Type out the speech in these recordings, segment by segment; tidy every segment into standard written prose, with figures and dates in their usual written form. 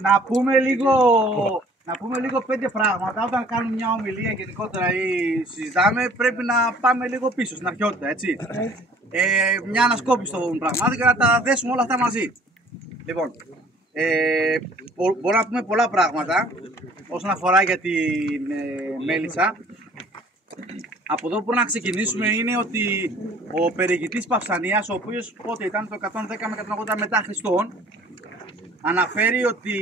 Να πούμε λίγο 5 πράγματα. Όταν κάνουμε μια ομιλία γενικότερα ή συζητάμε, πρέπει να πάμε λίγο πίσω στην αρχαιότητα, έτσι. Μια ανασκόπηση των πραγμάτων και να τα δέσουμε όλα αυτά μαζί. Λοιπόν, μπορούμε να πούμε πολλά πράγματα όσον αφορά για την μέλισσα. Από εδώ που μπορούμε να ξεκινήσουμε είναι ότι ο περιηγητής Παυσανίας, ο οποίος πότε ήταν το 110 με 180 μετά Χριστόν, αναφέρει ότι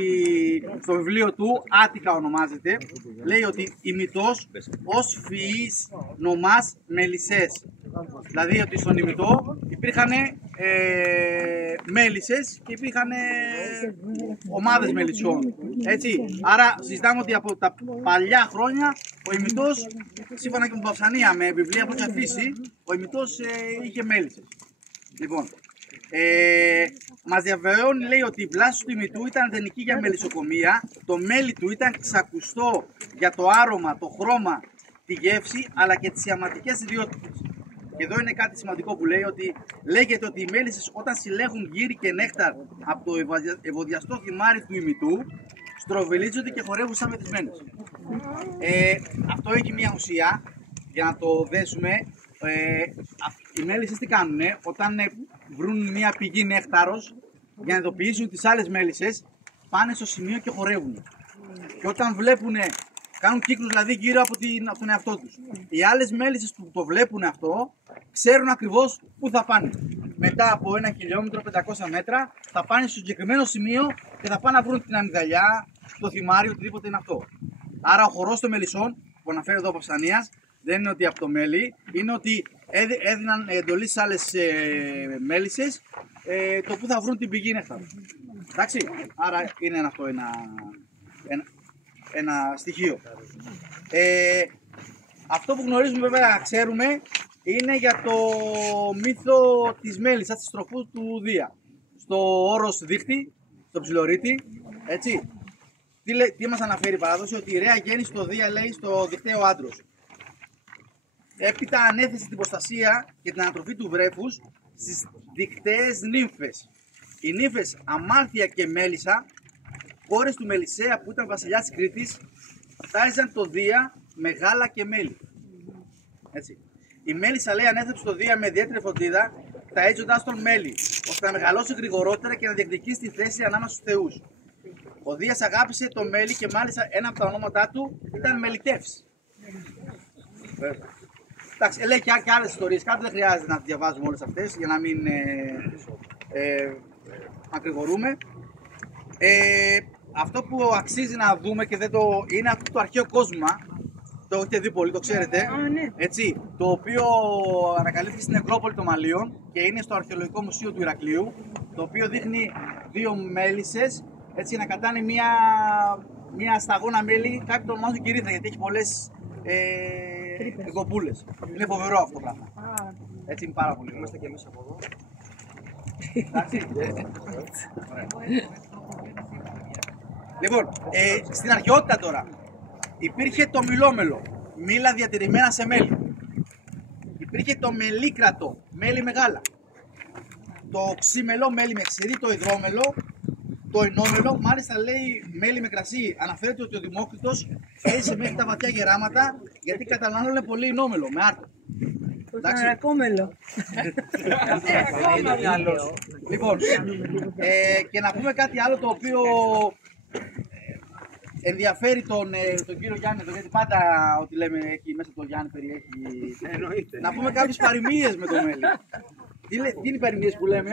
στο βιβλίο του, Άττικα ονομάζεται, λέει ότι ημιτός ως φυής νομάς μελισσές. Δηλαδή ότι στον ημιτό υπήρχαν μέλισσες και υπήρχαν ομάδες μελισσιών. Έτσι. Άρα συζητάμε ότι από τα παλιά χρόνια ο ημιτός, σύμφωνα και με την Παυσανία, με βιβλία που έχει αφήσει, ο ημιτός είχε μέλισσες. Λοιπόν, μας διαβεβαιώνει, λέει, ότι η βλάση του ημιτού ήταν αρδενική για μελισσοκομεία, το μέλι του ήταν ξακουστό για το άρωμα, το χρώμα, τη γεύση, αλλά και τις ιαματικές ιδιότητες. Και εδώ είναι κάτι σημαντικό που λέει, ότι λέγεται ότι οι μέλισσες όταν συλλέγουν γύρι και νέκταρ από το ευωδιαστό θυμάρι του ημιτού, στροβιλίζονται και χορεύουν σαν μεθυσμένες. Αυτό έχει μια ουσία, για να το δέσουμε. Οι μέλισσες τι κάνουνε, όταν βρουν μια πηγή νέκταρος, για να ειδοποιήσουν τις άλλες μέλισσες, πάνε στο σημείο και χορεύουν. Και όταν βλέπουνε, κάνουν κύκλους δηλαδή γύρω από τον εαυτό τους. Οι άλλες μέλισσες που το βλέπουν αυτό, ξέρουν ακριβώς πού θα πάνε. Μετά από 1 χιλιόμετρο, 500 μέτρα, θα πάνε στο συγκεκριμένο σημείο και θα πάνε να βρουν την αμυγδαλιά, το θυμάρι, οτιδήποτε είναι αυτό. Άρα ο χορός των μελισσών, που αναφέρει εδώ ο Παυσανίας, δεν είναι ότι από το μέλι, είναι ότι έδιναν εντολή στις άλλες μέλισσες το που θα βρουν την πηγή νέκταρου. Εντάξει, άρα είναι αυτό ένα στοιχείο. Αυτό που γνωρίζουμε βέβαια, ξέρουμε, είναι για το μύθο της μέλισσας, της τροφού του Δία. Στο όρος δίχτυ, στο ψιλορίτη, έτσι. Τι μας αναφέρει η παράδοση, ότι η Ρέα γέννησε το Δία, λέει, στο δικταίο άντρος. Έπειτα ανέθεσε την προστασία και την ανατροφή του βρέφους στις δικταίες νύμφες. Οι νύμφες Αμάλθεια και Μέλισσα, κόρες του Μελισσέα που ήταν βασιλιάς της Κρήτης, τάιζαν το Δία με γάλα και μέλι. Έτσι. Η Μέλισσα, λέει, ανέθεψε το Δία με ιδιαίτερη φροντίδα, ταΐζοντας τον μέλι, ώστε να μεγαλώσει γρηγορότερα και να διεκδικήσει τη θέση ανάμεσα στους θεούς. Ο Δίας αγάπησε το μέλι και μάλιστα ένα από τα ονόματά του ήταν Μελιτεύς. Εντάξει, λέει και άλλες ιστορίες, κάτι δεν χρειάζεται να τις διαβάζουμε όλες αυτές για να μην ακρηγορούμε. Αυτό που αξίζει να δούμε και δεν το είναι αυτό το αρχαίο κόσμημα, το έχετε δει πολύ, το ξέρετε, έτσι, το οποίο ανακαλύφθηκε στην νεκρόπολη των Μαλίων και είναι στο Αρχαιολογικό Μουσείο του Ηρακλείου, το οποίο δείχνει δύο μέλισσες, έτσι, να κατάνε μια σταγόνα μέλι, κάποιοι το ονομάζουν κυρίθρα γιατί έχει πολλές εγκοπούλες. Είναι φοβερό αυτό το πράγμα. Έτσι είναι πάρα πολύ. Είμαστε και εμείς από εδώ. Λοιπόν, στην αρχαιότητα τώρα υπήρχε το μιλόμελο, μήλα διατηρημένα σε μέλι. Υπήρχε το μελίκρατο, μέλι μεγάλα. Το ξύμελο, μέλι με ξηρί, το υδρόμελο, το ενόμελο, μάλιστα λέει μέλι με κρασί. Αναφέρεται ότι ο Δημόκριτος έζησε μέχρι τα βαθιά γεράματα γιατί κατανάλωνε πολύ ενόμελο με άρτα. Αρακόμελο. Λοιπόν, και να πούμε κάτι άλλο το οποίο ενδιαφέρει τον κύριο Γιάννη εδώ, γιατί πάντα ό,τι λέμε έχει μέσα το Γιάννη περιέχει. Να πούμε κάποιες παροιμίες με το μέλι. Τι είναι οι παροιμίες που λέμε?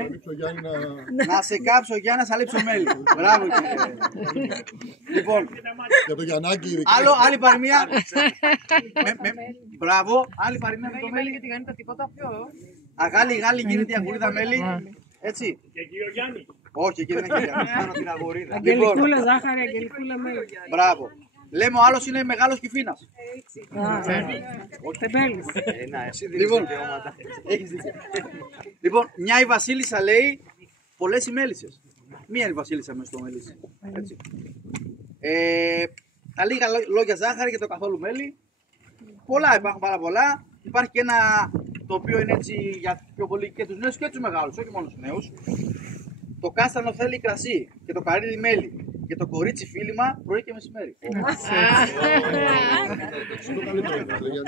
Να σε κάψω Γιάννη, να σαλείψω μέλι. Μπράβο κύριε. Λοιπόν, για το Γιαννάκη. Άλλη παροιμία. Μπράβο, άλλη παροιμία με το μέλι. Γιατί κάνει τα τίποτα πιο. Αγάλη γίνεται η αγγουρίδα μέλι. Έτσι. Και κύριο Γιάννη. Όχι, εκεί δεν έχει Γιάννη, κάνω την αγγουρίδα. Αγγελικούλα ζάχαρη, αγγελικούλα μέλι. Μπράβο. Λέμε ο άλλος είναι μεγάλος κυφίνας. Τεμπέλης. Λοιπόν, έχεις δίκιο. Λοιπόν, μια η βασίλισσα λέει πολλές οι μέλισσες. Μία είναι η βασίλισσα μες στο μέλισσα. Έτσι. Τα λίγα λόγια ζάχαρη και το καθόλου μέλι. Πολλά, υπάρχουν πάρα πολλά. Υπάρχει και ένα το οποίο είναι έτσι για πιο πολύ και τους νέους και τους μεγάλους, όχι μόνο τους νέους. Το κάστανο θέλει κρασί και το καρύδι μέλι. και το κορίτσι φίλημα πρωί και μεσημέρι.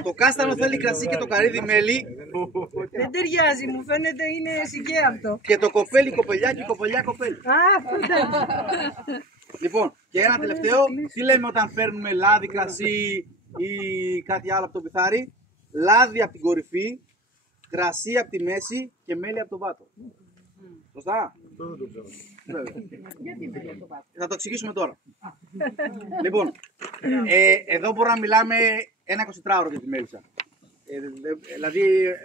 Το κάστανο θέλει κρασί και το καρύδι μέλι. Δεν ταιριάζει, μου φαίνεται είναι σιγέ αυτό. Και το κοπέλι κοπελιά και η κοπελιά κοπέλι. Λοιπόν, και ένα τελευταίο, τι λέμε όταν φέρνουμε λάδι, κρασί ή κάτι άλλο από το πιθάρι? Λάδι από την κορυφή, κρασί από τη μέση και μέλι από τον πάτο. Σωστά? Θα το εξηγήσουμε τώρα. Λοιπόν, εδώ μπορούμε να μιλάμε ένα 24ωρο για τη μέλισσα. Δηλαδή,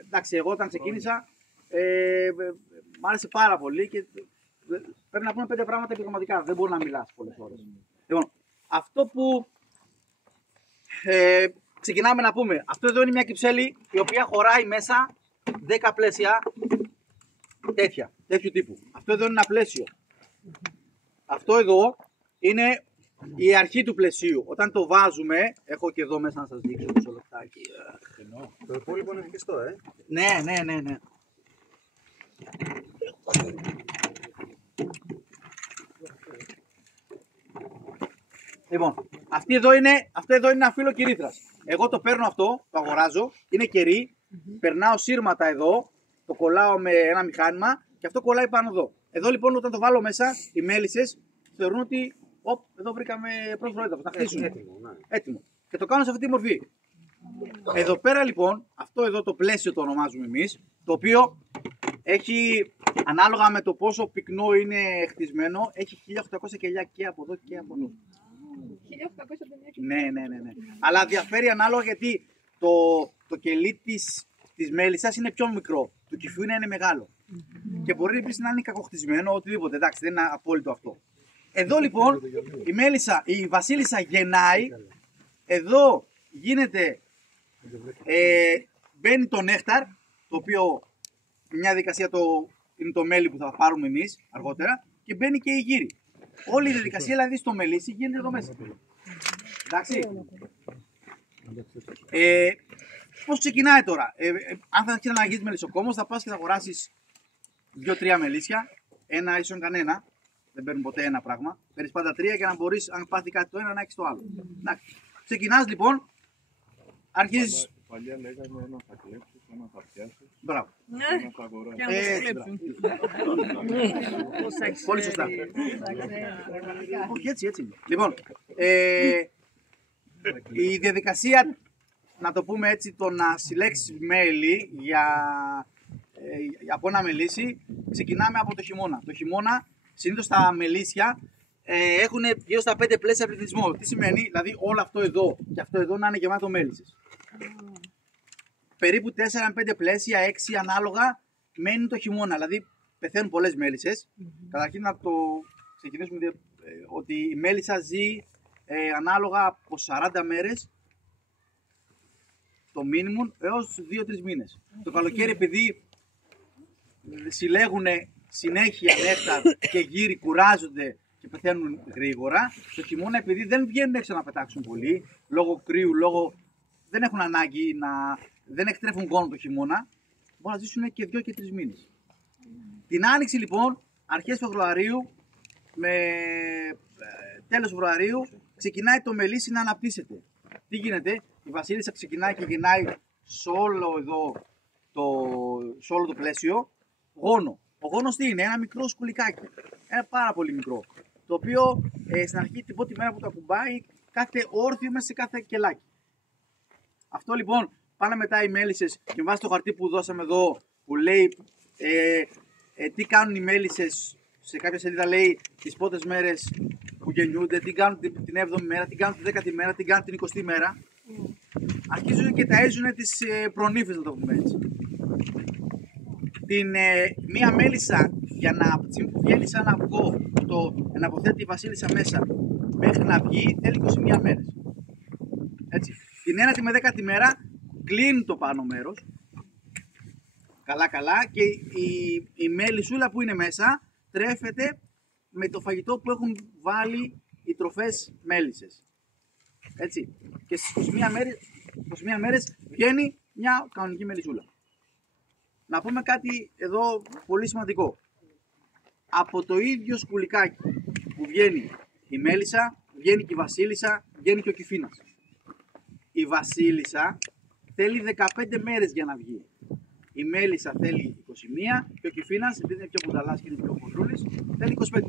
εντάξει, εγώ όταν ξεκίνησα, μ' άρεσε πάρα πολύ και πρέπει να πούμε 5 πράγματα επιγραμματικά. Δεν μπορεί να μιλάς πολλές ώρες. Λοιπόν, αυτό που ξεκινάμε να πούμε, αυτό εδώ είναι μια κυψέλη η οποία χωράει μέσα 10 πλαίσια τέτοιου τύπου. Αυτό εδώ είναι ένα πλαίσιο. Αυτό εδώ είναι η αρχή του πλαισίου. Όταν το βάζουμε, έχω και εδώ μέσα να σας δείξω μισό λεπτάκι. Το υπόλοιπο είναι κλειστό, Ναι. Λοιπόν, αυτό εδώ είναι ένα φύλλο κυρίθρας. Εγώ το παίρνω αυτό, το αγοράζω, είναι κερί, περνάω σύρματα εδώ, το κολλάω με ένα μηχάνημα και αυτό κολλάει πάνω εδώ. Εδώ λοιπόν όταν το βάλω μέσα, οι μέλισσες θεωρούν ότι εδώ βρήκαμε πρόσφατα, θα χτίσουν. Έτοιμο. Και το κάνω σε αυτή τη μορφή. Εδώ πέρα λοιπόν, αυτό εδώ το πλαίσιο το ονομάζουμε εμείς, το οποίο έχει, ανάλογα με το πόσο πυκνό είναι χτισμένο, έχει 1800 κελιά και από εδώ και από εδώ. 1800 Ναι. Αλλά διαφέρει ανάλογα γιατί το κελί της μέλισσας είναι πιο μικρό, του κυφιού είναι μεγάλο. Και μπορεί επίσης να είναι κακοχτισμένο, οτιδήποτε, εντάξει, δεν είναι απόλυτο αυτό. Εδώ λοιπόν η βασίλισσα γεννάει, εδώ γίνεται, μπαίνει το νέκταρ, το οποίο μια δικασία είναι το μέλι που θα πάρουμε εμείς αργότερα, και μπαίνει και η γύρι. Όλη η διαδικασία δηλαδή στο μελίσι γίνεται εδώ μέσα. Εντάξει. Πώς ξεκινάει τώρα? Αν θα αρχίσει να αγγίζεις μελισσοκόμος, θα πας και θα αγοράσεις 2-3 μελίσια, ένα ίσον κανένα. Δεν παίρνουν ποτέ ένα πράγμα. Παίρνεις πάντα 3 για να μπορείς, αν πάθει κάτι το ένα, να έχεις το άλλο. Ξεκινάς λοιπόν, αρχίζεις. Παλιά λέγαμε ένα θα κλέψεις, ένα θα πιάσεις. Μπράβο. Ένα θα αγοράσεις. Και να το κλέψουν. Πολύ σωστά. Όχι, έτσι είναι. Λοιπόν, η διαδικασία, να το πούμε έτσι, το να συλλέξεις μέλι από ένα μελίσι, ξεκινάμε από το χειμώνα. Το χειμώνα, συνήθως τα μελίσια έχουν γύρω στα 5 πλαίσια πληθυσμό. Τι σημαίνει? Δηλαδή όλο αυτό εδώ και αυτό εδώ να είναι γεμάτο μέλισσες. Περίπου 4 με 5 πλαίσια, 6 ανάλογα, μένουν το χειμώνα. Δηλαδή πεθαίνουν πολλές μέλισσες. Καταρχήν να το ξεκινήσουμε ότι η μέλισσα ζει ανάλογα από 40 μέρες το minimum έως 2-3 μήνες. Το καλοκαίρι, επειδή συλλέγουν συνέχεια νέκταρ και γύρι, κουράζονται και πεθαίνουν γρήγορα, το χειμώνα, επειδή δεν βγαίνουν έξω να πετάξουν πολύ, λόγω κρύου, δεν έχουν ανάγκη δεν εκτρέφουν γόνο το χειμώνα, μπορούν να ζήσουν και 2 και 3 μήνες. Την άνοιξη λοιπόν, αρχές Φεβρουαρίου με τέλος Φεβρουαρίου, ξεκινάει το μελίσι να αναπτύσσεται. Τι γίνεται? Η βασίλισσα ξεκινάει και γεννάει σε όλο το πλαίσιο γόνο. Ο γόνος τι είναι? Ένα μικρό σκουλικάκι. Ένα πάρα πολύ μικρό. Το οποίο στην αρχή την πρώτη μέρα που το ακουμπάει, κάθε όρθιο μέσα σε κάθε κελάκι. Αυτό λοιπόν πάνε μετά οι μέλισσες και βάζει το χαρτί που δώσαμε εδώ που λέει τι κάνουν οι μέλισσες. Σε κάποια σελίδα λέει τις πρώτες μέρες που γεννιούνται, τι κάνουν την 7η μέρα, τι κάνουν την 10η μέρα, τι κάνουν την 20η μέρα. Αρχίζουν και ταΐζουν τις προνύφες, να το πούμε έτσι. Μία μέλισσα για να βγαίνει σαν αυγό, να αποθέτει η βασίλισσα μέσα μέχρι να βγει, θέλει 21 μέρες. Έτσι. Την 9η με 10η μέρα κλείνει το πάνω μέρος, καλά, και η μέλισσούλα που είναι μέσα τρέφεται με το φαγητό που έχουν βάλει οι τροφές μέλισσες. Έτσι. Και στις 21 μέρες βγαίνει μια κανονική μελισσούλα. Να πούμε κάτι εδώ πολύ σημαντικό. Από το ίδιο σκουλικάκι που βγαίνει η Μέλισσα, βγαίνει και η Βασίλισσα, βγαίνει και ο Κυφήνας. Η Βασίλισσα θέλει 15 μέρες για να βγει. Η Μέλισσα θέλει 21 και ο Κυφήνας, επειδή είναι πιο κουταλάς και είναι πιο χοντρούλης, θέλει 25.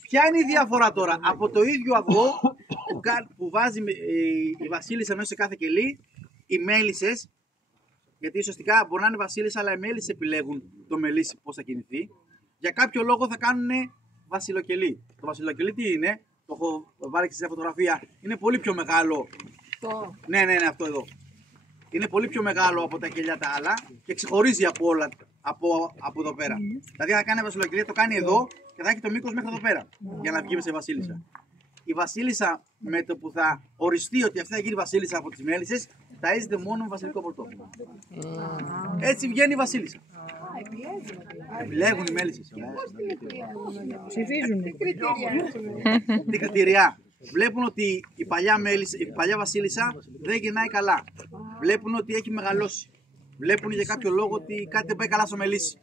Ποια είναι η διαφορά τώρα? Από το ίδιο αυγό που βάζει η Βασίλισσα μέσα σε κάθε κελί, οι μέλισσες, γιατί ουσιαστικά μπορεί να είναι Βασίλισσα, αλλά οι μέλισσες επιλέγουν το μελίσι πώς θα κινηθεί, για κάποιο λόγο θα κάνουν βασιλοκελί. Το βασιλοκελί τι είναι? Το έχω βάλει και σε φωτογραφία. Είναι πολύ πιο μεγάλο. Ναι, αυτό εδώ. Είναι πολύ πιο μεγάλο από τα κελιά τα άλλα και ξεχωρίζει από όλα από εδώ πέρα. Δηλαδή, θα κάνει βασιλοκελί, το κάνει εδώ και θα έχει το μήκος μέχρι εδώ πέρα για να βγει μέσα η Βασίλισσα. Η Βασίλισσα, με το που θα οριστεί ότι αυτή θα γίνει Βασίλισσα από τις μέλισσες, ταΐζεται μόνο με βασιλικό πορτό. Έτσι βγαίνει η Βασίλισσα. Επιλέγουν οι μέλισσες. Ψηφίζουν. Τι κριτήρια? Βλέπουν ότι η παλιά Βασίλισσα δεν γεννάει καλά. Βλέπουν ότι έχει μεγαλώσει. Βλέπουν για κάποιο λόγο ότι κάτι δεν πάει καλά στο μελίσι.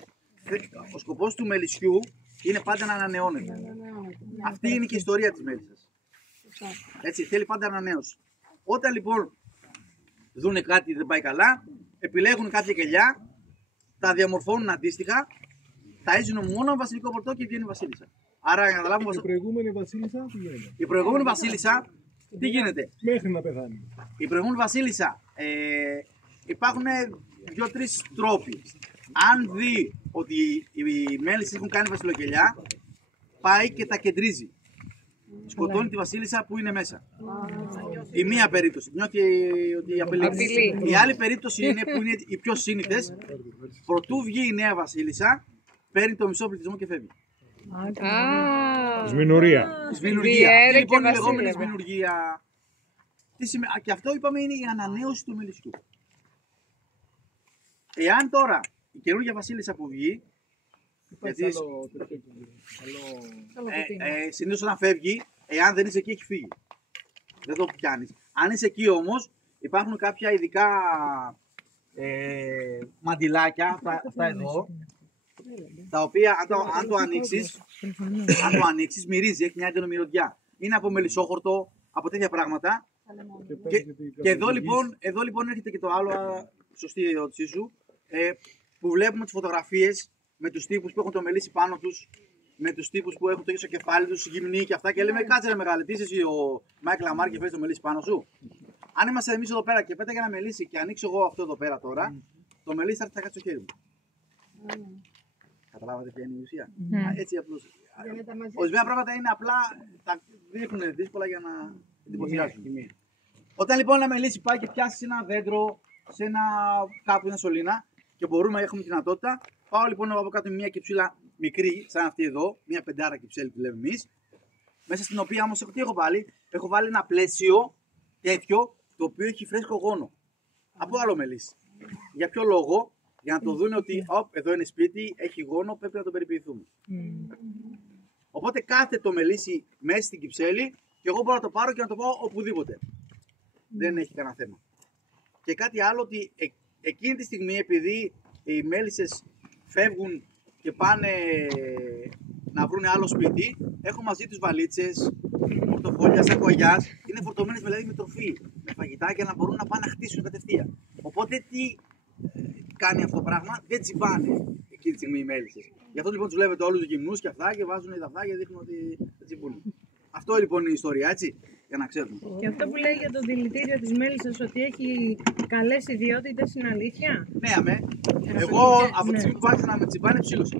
Ο σκοπός του μελισσιού είναι πάντα να ανανεώνεται. Αυτή είναι και η ιστορία της μέλισσας. Έτσι, θέλει πάντα ανανέωση. Όταν λοιπόν δούνε κάτι δεν πάει καλά, επιλέγουν κάποια κελιά, τα διαμορφώνουν αντίστοιχα, ταΐζουν μόνο με βασιλικό πορτό και βγαίνει η Βασίλισσα. Άρα, για να καταλάβουμε. Η προηγούμενη Βασίλισσα τι γίνεται? Η προηγούμενη Βασίλισσα τι γίνεται? Μέχρι να πεθάνει. Η προηγούμενη Βασίλισσα υπάρχουν 2-3 τρόποι. Αν δει ότι οι μέλισσες έχουν κάνει βασιλοκελιά, πάει και τα κεντρίζει. Σκοτώνει τη Βασίλισσα που είναι μέσα. Η μία περίπτωση νιώθει ότι απειλεί. Η άλλη περίπτωση είναι που είναι οι πιο σύνηθες. Προτού βγει η νέα Βασίλισσα, παίρνει το μισό πληθυσμό και φεύγει. Σμηνουρία. Σμηνουργία. Τι λοιπόν η λεγόμενη σμηνουργία? Και αυτό είπαμε είναι η ανανέωση του μελισσιού. Εάν τώρα η καινούργια Βασίλισσα που βγει, γιατί συνήθως όταν φεύγει, εάν δεν είσαι εκεί έχει φύγει. Δεν το πιάνεις. Αν είσαι εκεί όμως, υπάρχουν κάποια ειδικά μαντιλάκια, αυτά εδώ, τα οποία αν το ανοίξεις μυρίζει, έχει μια έντονη μυρωδιά. Είναι από μελισσόχορτο, από τέτοια πράγματα. Και εδώ λοιπόν έρχεται και το άλλο, σωστή ερώτησή σου, που βλέπουμε τις φωτογραφίες με τους τύπους που έχουν το μελίσι πάνω τους, με τους τύπους που έχουν το ίδιο στο κεφάλι τους, γυμνοί και αυτά. Και λέμε, κάτσε ρε μεγάλε, τι είσαι εσύ ο Μάικλ Λαμάρ και φέρεις το μελίσι πάνω σου? Αν είμαστε εμείς εδώ πέρα και πέταγε ένα μελίσι και ανοίξω εγώ αυτό εδώ πέρα τώρα, το μελίσι θα έρθει κάτω στο χέρι μου. Καταλάβατε ποια είναι η ουσία? Έτσι απλώς. Ορισμένα πράγματα είναι απλά, τα δείχνουν δύσκολα για να εντυπωσιάσουν. Όταν λοιπόν ένα μελίσι πάει και πιάσει ένα δέντρο, σε κάπου μια σωλήνα και μπορούμε να έχουμε τη δυνατότητα, πάω λοιπόν από κάτω μια κυψέλα μικρή, σαν αυτή εδώ, μια πεντάρα κυψέλη που λέμε εμείς, μέσα στην οποία όμως τι έχω βάλει? Έχω βάλει ένα πλαίσιο τέτοιο, το οποίο έχει φρέσκο γόνο. Από άλλο μελίσι. Για ποιο λόγο? Για να το δουν ότι εδώ είναι σπίτι, έχει γόνο, πρέπει να το περιποιηθούμε. Οπότε κάθε το μελίσι μέσα στην κυψέλη και εγώ μπορώ να το πάρω και να το πάω οπουδήποτε. Δεν έχει κανένα θέμα. Και κάτι άλλο, ότι εκείνη τη στιγμή, επειδή οι μέλισσες φεύγουν και πάνε να βρουν άλλο σπίτι, έχουν μαζί τους βαλίτσες, πορτοφόλια, σακογιάς, είναι φορτωμένες δηλαδή με τροφή, με φαγητά για να μπορούν να πάνε να χτίσουν κατευθείαν. Οπότε τι κάνει αυτό το πράγμα? Δεν τσιμπάνε εκείνη τη στιγμή οι μέλισσες. Γι' αυτό λοιπόν τους βλέπετε όλους τους γυμνούς και αυτά και βάζουν τα αυτά και δείχνουν ότι δεν τσιμπούν. Αυτό λοιπόν είναι η ιστορία, έτσι, για να ξέρουμε. Και αυτό που λέει για το δηλητήριο της μέλισσας ότι έχει καλές ιδιότητες είναι αλήθεια? Ναι, αμέ. Εγώ από τη στιγμή που άρχισα να με τσιμπάνε ψήλωσα.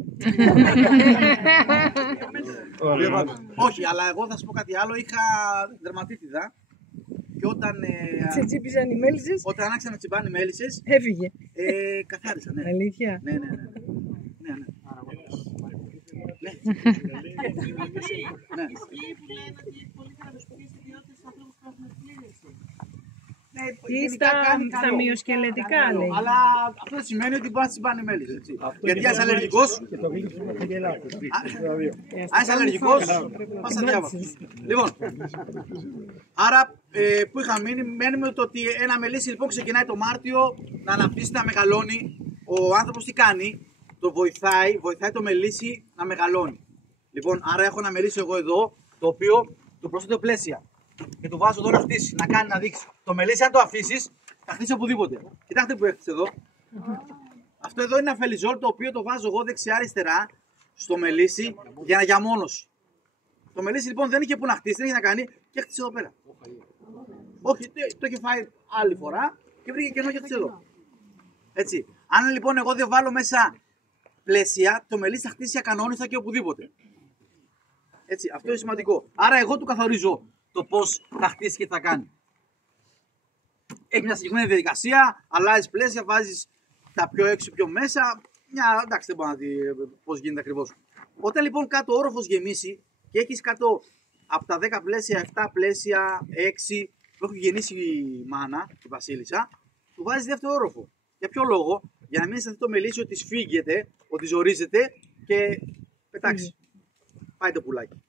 Όχι, αλλά εγώ θα σου πω κάτι άλλο. Είχα δερματίτιδα και όταν. Σε τσίπησαν οι μέλισσες. Όταν άρχισαν να τσιμπάνε οι μέλισσες. Έφυγε. Καθάρισα, ναι. Αλήθεια. Ναι. Ή στα μυοσκελετικά λέει. Αλλά αυτό δεν σημαίνει ότι μπορεί να τσιμπάνε μέλισσες. Γιατί αν είσαι αλλεργικός. Αν είσαι αλλεργικός, πας στα διάβασα. Λοιπόν, άρα που είχα μείνει, μένουμε το ότι ένα μελίσι λοιπόν ξεκινάει το Μάρτιο να αναπτύσσεται, να μεγαλώνει. Ο άνθρωπος τι κάνει? το βοηθάει το μελίσι να μεγαλώνει. Λοιπόν, άρα έχω ένα μελίσι εγώ εδώ, το οποίο του προσθέτω πλαίσια. Και του βάζω εδώ να χτίσει, να κάνει, να δείξει. Το μελίσι, αν το αφήσει, θα χτίσει οπουδήποτε. Κοιτάξτε που έχτισε εδώ. Αυτό εδώ είναι ένα φελιζόλ το οποίο το βάζω εγώ δεξιά-αριστερά στο μελίσι για αναγιαμόνωση. Το μελίσι λοιπόν δεν είχε που να χτίσει, δεν είχε να κάνει και χτίσει εδώ πέρα. Όχι, το είχε φάει άλλη φορά και βρήκε κενό και χτίσει εδώ. Έτσι. Αν λοιπόν εγώ δεν βάλω μέσα πλαίσια, το μελίσι θα χτίσει ακανόνιστα και οπουδήποτε. Έτσι, αυτό είναι σημαντικό. Άρα εγώ του καθορίζω το πώς θα χτίσει και τι θα κάνει. Έχει μια συγκεκριμένη διαδικασία, αλλάζει πλαίσια, βάζεις τα πιο έξω, πιο μέσα. Εντάξει, δεν μπορώ να δει πώς γίνεται ακριβώς. Όταν λοιπόν κάτω ο όροφος γεμίσει και έχεις κάτω από τα 10 πλαίσια, 7 πλαίσια, 6 που έχουν γεννήσει η μάνα, η βασίλισσα, του βάζεις δεύτερο όροφο. Για ποιο λόγο? Για να μην αισθανθεί το μελίσι ότι σφίγγεται, ότι ζορίζεται και πετάξει. Πάει το πουλάκι.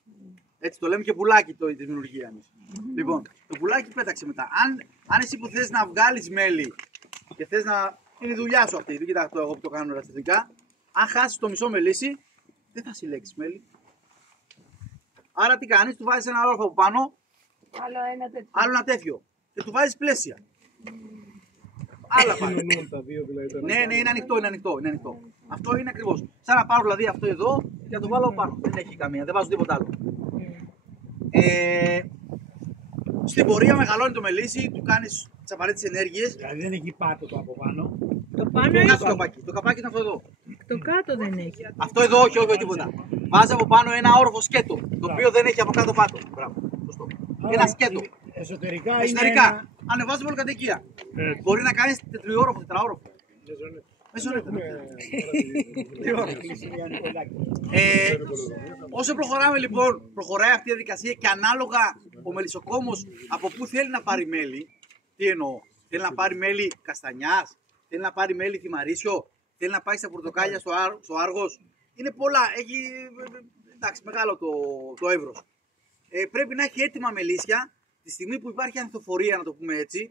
Έτσι το λέμε και πουλάκι τη δημιουργία μας. Λοιπόν, το πουλάκι πέταξε μετά. Αν εσύ που θες να βγάλεις μέλι και θες να. Είναι η δουλειά σου αυτή, δεν κοιτάξτε εγώ που το κάνω ραστευτικά. Αν χάσεις το μισό μελίσι, δεν θα συλλέξεις μέλι. Άρα τι κάνεις, του βάζεις ένα όροφο από πάνω, άλλο ένα τέτοιο. Και του βάζεις πλαίσια. Άλλα πάλι. Ναι, είναι ανοιχτό. Αυτό είναι ακριβώς. Σαν να πάρω δηλαδή αυτό εδώ και να το βάλω πάνω. Δεν έχει καμία, δεν βάζω τίποτα άλλο. Στην πορεία μεγαλώνει το μελίσι, του κάνεις τις απαραίτητες ενέργειες. Δηλαδή δεν έχει πάτο το από πάνω. Το πάνω έχει. Το καπάκι είναι αυτό εδώ. Το κάτω δεν έχει. Αυτό εδώ όχι τίποτα. Βάζει από πάνω ένα όροφο σκέτο, το οποίο δεν έχει από κάτω πάτο. Μπράβο, σωστό. Ένα σκέτο. Εσωτερικά. Ανεβάζει πολυκατοικία. Μπορεί να κάνει τετριόροφο, τετραόροφο. Όσο προχωράμε λοιπόν, προχωράει αυτή η διαδικασία και ανάλογα ο μελισσοκόμος από πού θέλει να πάρει μέλι. Τι εννοώ, θέλει να πάρει μέλι καστανιάς, θέλει να πάρει μέλι θυμαρίσιο, θέλει να πάει στα πορτοκάλια στο Άργος. Είναι πολλά, έχει εντάξει, μεγάλο το εύρος. Πρέπει να έχει έτοιμα μελίσια τη στιγμή που υπάρχει ανθοφορία, να το πούμε έτσι,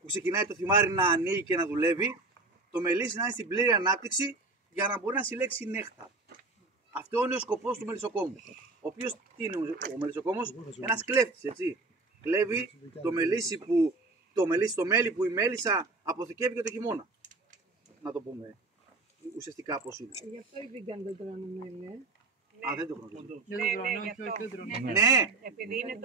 που ξεκινάει το θυμάρι να ανοίγει και να δουλεύει, το μελίσι να είναι στην πλήρη ανάπτυξη για να μπορεί να συλλέξει νέχτα. Αυτό είναι ο σκοπός του μελισσοκόμου. Ο οποίος τι είναι ο μελισσοκόμος? Ένας κλέφτης, έτσι. Κλέβει το μέλι που η μέλισσα αποθηκεύει για το χειμώνα. Να το πούμε ουσιαστικά πώς είναι. Γι' αυτό οι βίγκαν δεν τρώνε μέλι. Α, δεν το γνωρίζω. Δεν το τρώνε, όχι, δεν τρώνε. Ναι. Επειδή είναι